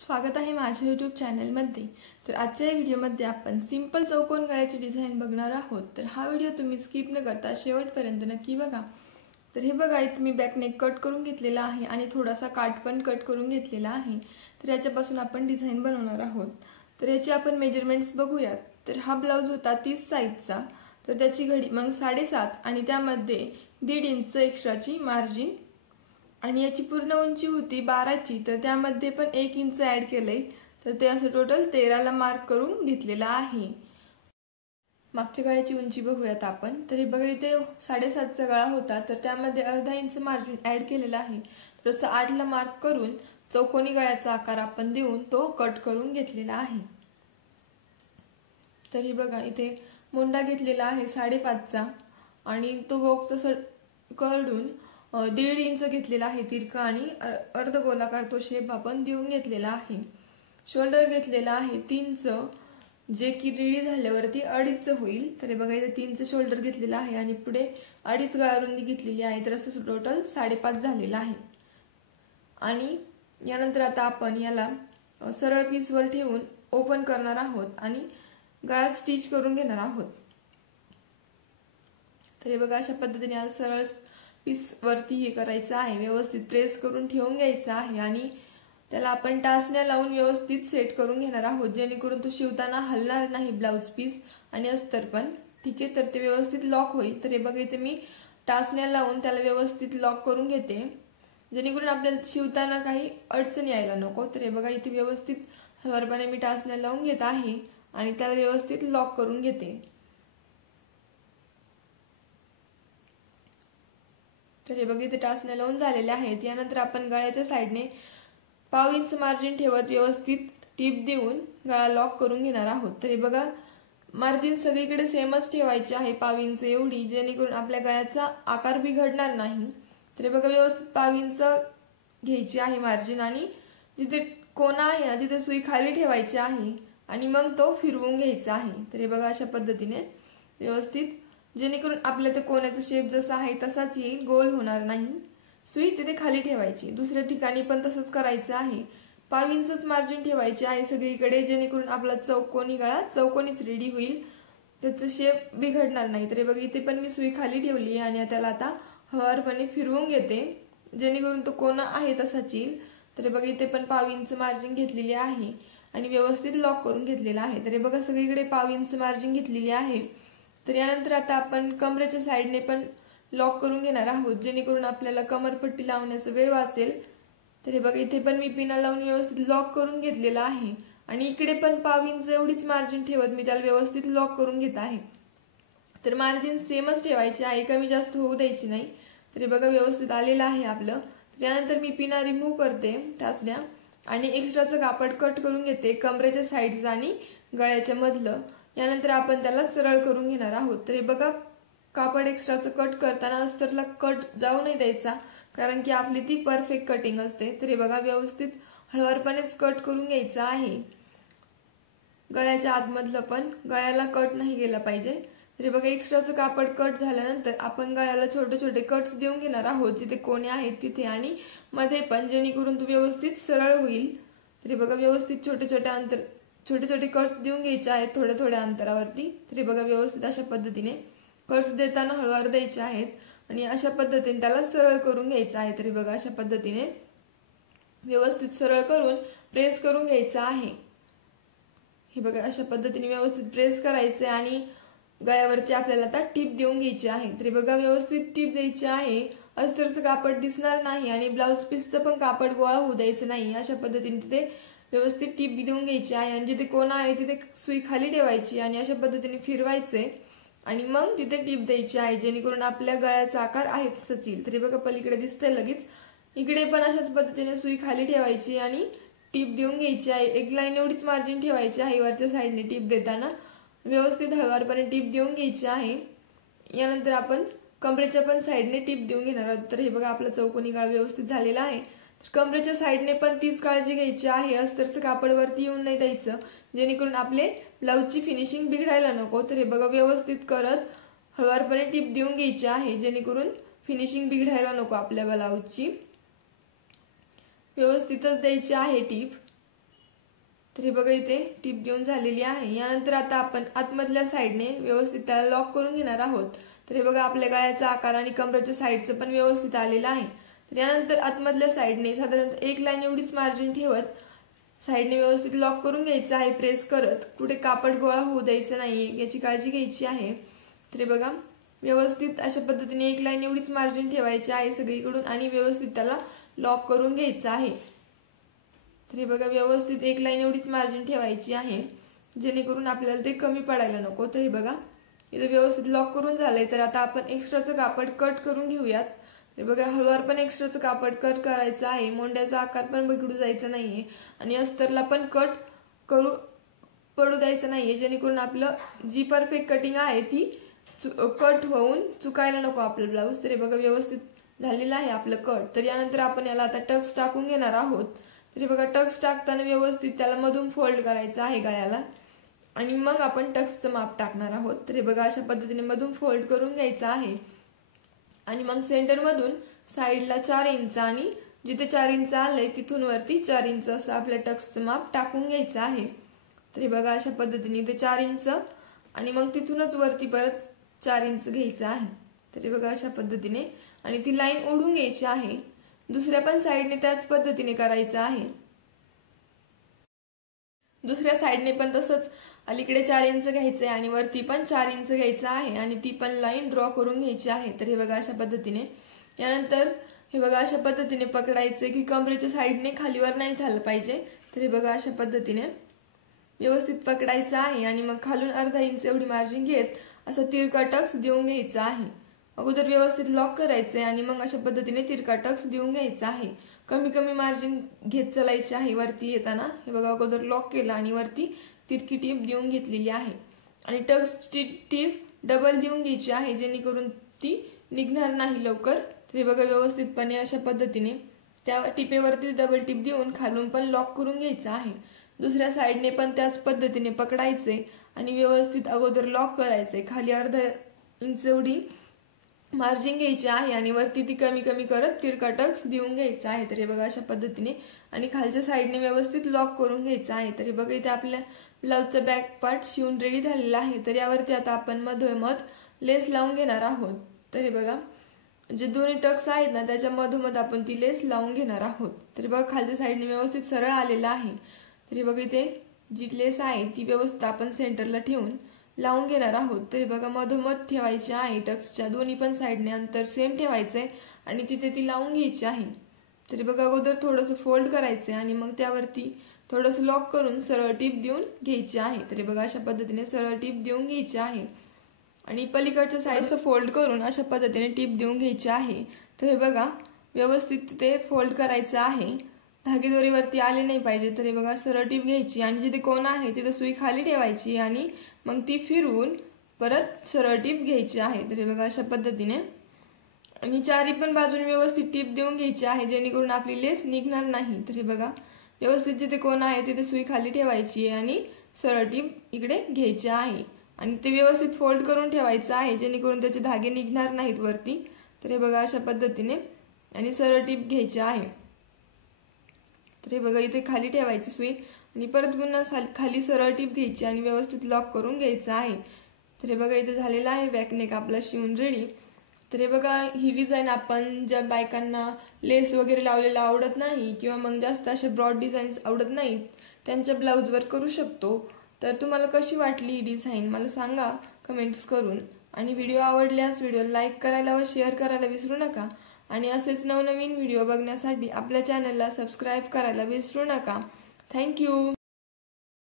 स्वागत आहे माझ्या YouTube चॅनलमध्ये। तर आजच्या व्हिडिओमध्ये आपण सिंपल चौकोन गळ्याची डिझाइन बघणार आहोत। तर हा व्हिडिओ तुम्ही स्किप न करता शेवटपर्यंत नक्की बघा। तर हे बघा, इथे मी बॅक नेक कट करून घेतलेला आहे आणि थोडासा काठ पण कट करून घेतलेला आहे। तर याच्यापासून आपण डिझाइन बनवणार आहोत। तर याची आपण मेजरमेंट्स बघूया। तर हा ब्लाउज होता 30 साइजचा, तर त्याची घडी मग 7.5 आणि त्यामध्ये 1.5 इंच एक्स्ट्राची मार्जिन आणि याची पूर्ण उंची होती 12ची, तर त्यामध्ये पण 1 इंच ऍड केले, तर ते असं टोटल 13ला मार्क करून घेतलेला आहे। मागच्या गळ्याची उंची बघूयात आपण। तर हे बघा, इथे 7.5चा गळा होता, तर त्यामध्ये अर्धा इंच मार्जिन ऍड केलेला आहे। तर असं 8ला मार्क करून चौकोनी गळ्याचा आकार आपण देऊन तो कट करून घेतलेला आहे। तर हे बघा, इथे मोंडा घेतलेला आहे 5.5चा आणि तो बॉक्स तसं करडून 1.5 इंच घेतलेला आहे तिरका आणि अर्ध गोलाकार तो शेप आपण देऊन घेतलेला आहे। शोल्डर घेतलेला आहे 3चं, जे की रेडी झाल्यावरती 2.5 होईल। तर हे बघा, इथे 3चं शोल्डर घेतलेला आहे आणि पुढे 2.5 गळा रुंदी घेतलेली आहे, तर असं टोटल 5.5 झालेला आहे। आणि यानंतर आता आपण याला सरळ पीसवर ठेवून ओपन करणार आहोत आणि गळा स्टिच करून घेणार आहोत। तर हे बघा, अशा पद्धतीने आज सरळ पीस वरती हे करायचं आहे, व्यवस्थित प्रेस करून ठेवून घ्यायचं आहे आणि त्याला आपण टाचण्या लावून व्यवस्थित सेट करून घेणार आहोत, जेणेकरून तो शिवताना हलणार नाही ब्लाउज पीस आणि अस्तर पण। ठीक आहे, तर ते व्यवस्थित लॉक होईल। तर हे बघा, इथे मी टाचण्या लावून त्याला व्यवस्थित लॉक करून घेते, जेणेकरून आपल्याला शिवताना काही अडचण यायला नको। तर हे बघा, इथे व्यवस्थित हलवारपणे मी टाचण्या लावून घेत आहे आणि त्याला व्यवस्थित लॉक करून घेते। तर हे बघा, इथे टाचण्या लावून झालेल्या आहेत। यानंतर आपण गळ्याच्या साइडने 1/2 इंच मार्जिन ठेवत व्यवस्थित टिप देऊन गळा लॉक करून घेणार आहोत। तर हे बघा, मार्जिन सगळीकडे सेमच ठेवायची आहे 1/2 इंच एवढी, जेणेकरून आपल्या गळ्याचा आकार बिघडणार नाही। तर हे बघा, व्यवस्थित 1/2 इंच घ्यायची आहे मार्जिन आणि जिथे कोना आहे ना तिथे सुई खाली ठेवायची आहे आणि मग तो फिरवून घ्यायचा आहे। तर हे बघा, अशा पद्धतीने व्यवस्थित, जेणेकरून आपल्या ते कोण्याचा शेप जसा आहे तसाच येईल, गोल होणार नाही। सुई तिथे खाली ठेवायची। दुसऱ्या ठिकाणी पण तसंच करायचं आहे, 1/2 इंचच मार्जिन ठेवायची आहे सगळीकडे, जेणेकरून आपला चौकोनी गळा चौकोनीच रेडी होईल, त्याचा शेप बिघडणार नाही। तर हे बघा, इथे पण मी सुई खाली ठेवली आहे आणि त्याला आता हळूवारपणे फिरवून घेते, जेणेकरून तो कोना आहे तसाच येईल। तर हे बघा, इथे पण 1/2 इंच मार्जिन घेतलेली आहे आणि व्यवस्थित लॉक करून घेतलेला आहे। तर हे बघा, सगळीकडे 1/2 इंच मार्जिन घेतलेली आहे। तर यानंतर आता आपण कमरेच्या साइडने पण लॉक करून घेणार आहोत, जेणेकरून आपल्याला कमरपट्टी लावण्याचा वेळ वाचेल। तर हे बघा, इथे पण मी पिना लावून व्यवस्थित लॉक करून घेतलेला आहे आणि इकडे पण 1/2 इंच एवढीच मार्जिन ठेवत मी त्याला व्यवस्थित लॉक करून घेत आहे। तर मार्जिन सेमच ठेवायची आहे, कमी जास्त होऊ द्यायची नाही। तर हे बघा, व्यवस्थित आलेलं आहे आपलं। तर यानंतर मी पिना रिमूव्ह करते टाचण्या आणि एक्स्ट्राचं कापड कट करून घेते कमरेच्या साइडचं आणि गळ्याच्या मधलं। यानंतर आपण त्याला सरळ करून घेणार आहोत। तर हे बघा, कापड एक्स्ट्राचं कट करताना अस्तरला कट जाऊ नाही द्यायचा, कारण की आपली ती परफेक्ट कटिंग असते। तर हे बघा, व्यवस्थित हळूवारपणेच कट करून घ्यायचं आहे, गळ्याच्या आतमधलं पण, गळ्याला कट नाही गेला पाहिजे। तर हे बघा, एक्स्ट्राचं कापड कट झाल्यानंतर आपण गळ्याला छोटे छोटे कट्स देऊन घेणार आहोत, जिथे कोणे आहेत तिथे आणि मध्ये पण, जेणेकरून तो व्यवस्थित सरळ होईल। तर हे बघा, व्यवस्थित छोटे छोटे कट्स देऊन घ्यायचे आहेत थोड्या थोड्या अंतरावरती। तर हे बघा, व्यवस्थित अशा पद्धतीने कट्स देताना हळूवार द्यायचे आहेत आणि अशा पद्धतीने त्याला सरळ करून घ्यायचं आहे। तर हे बघा, अशा पद्धतीने व्यवस्थित सरळ करून प्रेस करून घ्यायचं आहे। हे बघा, अशा पद्धतीने व्यवस्थित प्रेस करायचे आणि गळ्यावरती आपल्याला आता टिप देऊन घ्यायची आहे। तर हे बघा, व्यवस्थित टिप द्यायची आहे, अस्तरचं कापड दिसणार नाही आणि ब्लाउज पीसचं पण कापड गोळा होऊ द्यायचं नाही। अशा पद्धतीने तिथे व्यवस्थित टिप देऊन घ्यायची आहे आणि जिथे कोना आहे तिथे सुई खाली ठेवायची आणि अशा पद्धतीने फिरवायचे आणि मग तिथे टिप द्यायची आहे, जेणेकरून आपल्या गळ्याचा आकार आहे तसाच येईल। तर हे बघा, पलीकडे दिसतंय लगेच, इकडे पण अशाच पद्धतीने सुई खाली ठेवायची आणि टिप देऊन घ्यायची आहे। 1 लाईन एवढीच मार्जिन ठेवायची आहे वरच्या साइडने टिप देताना, व्यवस्थित हळूवारपणे टिप देऊन घ्यायची आहे। यानंतर आपण कमरेच्या पण साइडने टिप देऊन घेणार आहोत। तर हे बघा, आपला चौकोनी गळा व्यवस्थित झालेला आहे। कमरेच्या साइडने पण तीच काळजी घ्यायची आहे, अस्तरचं कापड वरती येऊन नाही द्यायचं, जेणेकरून आपले ब्लाउजची फिनिशिंग बिघडायला नको। तर हे बघा, व्यवस्थित करत हळूवारपणे टिप देऊन घ्यायची आहे, जेणेकरून फिनिशिंग बिघडायला नको आपल्या ब्लाउजची, व्यवस्थितच द्यायची आहे टिप। तर हे बघा इथे टीप देऊन झालेली आहे। यानंतर आता आपण आतमधल्या साईडने व्यवस्थित त्याला लॉक करून घेणार आहोत। तर हे बघा आपल्या गळ्याचा आकार आणि कमरेच्या साईडचं पण व्यवस्थित आलेलं आहे। तर यानंतर आतमधल्या साईडने साधारणतः एक लाईन एवढीच मार्जिन ठेवत साईडने व्यवस्थित लॉक करून घ्यायचं आहे प्रेस करत। कुठे कापड गोळा होऊ द्यायचं नाहीये याची काळजी घ्यायची आहे। तर हे बघा व्यवस्थित अशा पद्धतीने एक लाईन एवढीच मार्जिन ठेवायची आहे सगळीकडून आणि व्यवस्थित त्याला लॉक करून घ्यायचं आहे। तर हे बघा व्यवस्थित एक लाईन एवढीच मार्जिन ठेवायची आहे जेणेकरून आपल्याला ते कमी पडायला नको। तर हे बघा इथे व्यवस्थित लॉक करून झालंय। तर आता आपण एक्स्ट्राचं कापड कट करून घेऊयात। हे बघा हळूवार पण एक्स्ट्राचं कापड कट करायचं आहे, मोंड्याचा आकार पण बिघडू जायचा नाहीये आणि अस्तरला पण कट पडू द्यायचं नाहीये जेणेकरून आपलं जी परफेक्ट कटिंग आहे ती कट होऊन चुकायला नको आपलं ब्लाऊज। तर हे बघा व्यवस्थित झालेलं आहे आपलं कट। तर यानंतर आपण याला आता टक्स टाकून घेणार आहोत। तर हे बघा टक्स टाकताना व्यवस्थित त्याला मधून फोल्ड करायचं आहे गळ्याला आणि मग आपण टक्सचं माप टाकणार आहोत। तर हे बघा अशा पद्धतीने मधून फोल्ड करून घ्यायचं आहे आणि मग सेंटर मधून साईडला 4 इंच आणि जिथे 4 इंच आलंय तिथून वरती 4 इंच असं आपल्या टक्सचं माप टाकून घ्यायचं आहे। तर हे बघा अशा पद्धतीने ते 4 इंच आणि मग तिथूनच वरती परत 4 इंच घ्यायचं आहे। तर हे बघा अशा पद्धतीने आणि ती लाईन ओढून घ्यायची आहे। दुसऱ्या पण साईडने त्याच पद्धतीने करायचं आहे। दुसऱ्या साईडने पण तसंच अलीकडे 4 इंच घ्यायचं आहे आणि वरती पण 4 इंच घ्यायचं आहे आणि ती पण लाईन ड्रॉ करून घ्यायची आहे। तर हे बघा अशा पद्धतीने यानंतर हे बघा अशा पद्धतीने पकडायचे की कमरेच्या साईडने खालीवर नाही झालं पाहिजे। तर हे बघा अशा पद्धतीने व्यवस्थित पकडायचं आहे आणि मग खालून अर्धा इंच एवढी मार्जिन घेत असं तिरका टक्स देऊन घ्यायचं आहे। अगोदर व्यवस्थित लॉक करायचंय आणि मग अशा पद्धतीने तिरका टक्स देऊन घ्यायचा आहे। कमी कमी मार्जिन घेत चालायची आहे वरती येताना। हे बघा अगोदर लॉक केलं आणि वरती तिरकी टीप देऊन घेतलेली आहे आणि टक्सची टीप डबल देऊन घ्यायची आहे जेणेकरून ती निघणार नाही लवकर। तर हे बघा व्यवस्थितपणे अशा पद्धतीने त्या टिपेवरती डबल टीप देऊन खालून पण लॉक करून घ्यायचं आहे। दुसऱ्या साईडने पण त्याच पद्धतीने पकडायचे आणि व्यवस्थित अगोदर लॉक करायचे। खाली अर्धा इंच एवढी मार्जिन घ्यायची आहे आणि वरती ती कमी कमी करत तिरका टक्स देऊन घ्यायचा आहे। तर हे बघा अशा पद्धतीने आणि खालच्या साईडने व्यवस्थित लॉक करून घ्यायचं आहे। तर हे बघा इथे आपल्या ब्लाऊजचा बॅक पार्ट शिवून रेडी झालेला आहे। तर यावरती आता आपण मधोमध लेस लावून घेणार आहोत। तर हे बघा जे दोन्ही टक्स आहेत ना त्याच्या मधोमध आपण ती लेस लावून घेणार आहोत। तर बघा खालच्या साईडने व्यवस्थित सरळ आलेला आहे। तर हे बघा इथे जी लेस आहे ती व्यवस्थित आपण सेंटरला ठेवून लावून घेणार आहोत। तर बघा मधोमध ठेवायची आहे टक्सच्या दोन्ही पण साईडने अंतर सेम ठेवायचंय आणि तिथे ती लावून घ्यायची आहे। तर बघा अगोदर थोडंसं फोल्ड करायचंय आणि मग त्यावरती थोडंसं लॉक करून सरळ टीप देऊन घ्यायची आहे। तर बघा अशा पद्धतीने सरळ टीप देऊन घ्यायची आहे आणि पलीकडच्या साईडचं फोल्ड करून अशा पद्धतीने टीप देऊन घ्यायची आहे। तर हे बघा व्यवस्थित ते फोल्ड करायचं आहे, धागेदोरीवरती आले नाही पाहिजे। तर हे बघा सरळ टीप घ्यायची आणि जिथे कोण आहे तिथे सुई खाली ठेवायची आणि मग ती फिरवून परत सरळ टीप घ्यायची आहे। तर हे बघा अशा पद्धतीने आणि चारी पण बाजूने व्यवस्थित टीप देऊन घ्यायची आहे जेणेकरून आपली लेस निघणार नाही। तर हे बघा व्यवस्थित जिथे कोण आहे तिथे सुई खाली ठेवायची आणि सरळ टीप इकडे घ्यायची आहे आणि ते व्यवस्थित फोल्ड करून ठेवायचं आहे जेणेकरून त्याचे धागे निघणार नाहीत वरती। तर हे बघा अशा पद्धतीने आणि सरळ टीप घ्यायची आहे। तर हे बघा इथे खाली ठेवायची सुई आणि परत पुन्हा खाली सरळ टीप घ्यायची आणि व्यवस्थित लॉक करून घ्यायचं आहे। तर हे बघा इथे झालेला आहे बॅक नेक आपला शिवून रेडी। तर हे बघा ही डिझाईन आपण ज्या बायकांना लेस वगैरे लावलेला आवडत नाही किंवा मग जास्त अशा ब्रॉड डिझाईन्स आवडत नाहीत त्यांच्या ब्लाऊजवर करू शकतो। तर तुम्हाला कशी वाटली ही डिझाईन मला सांगा कमेंट्स करून आणि व्हिडिओ आवडल्यास व्हिडिओ लाईक करायला व शेअर करायला विसरू नका आणि असेच नवनवीन व्हिडिओ बघण्यासाठी आपल्या चॅनलला सबस्क्राईब करायला विसरू नका। थँक्यू।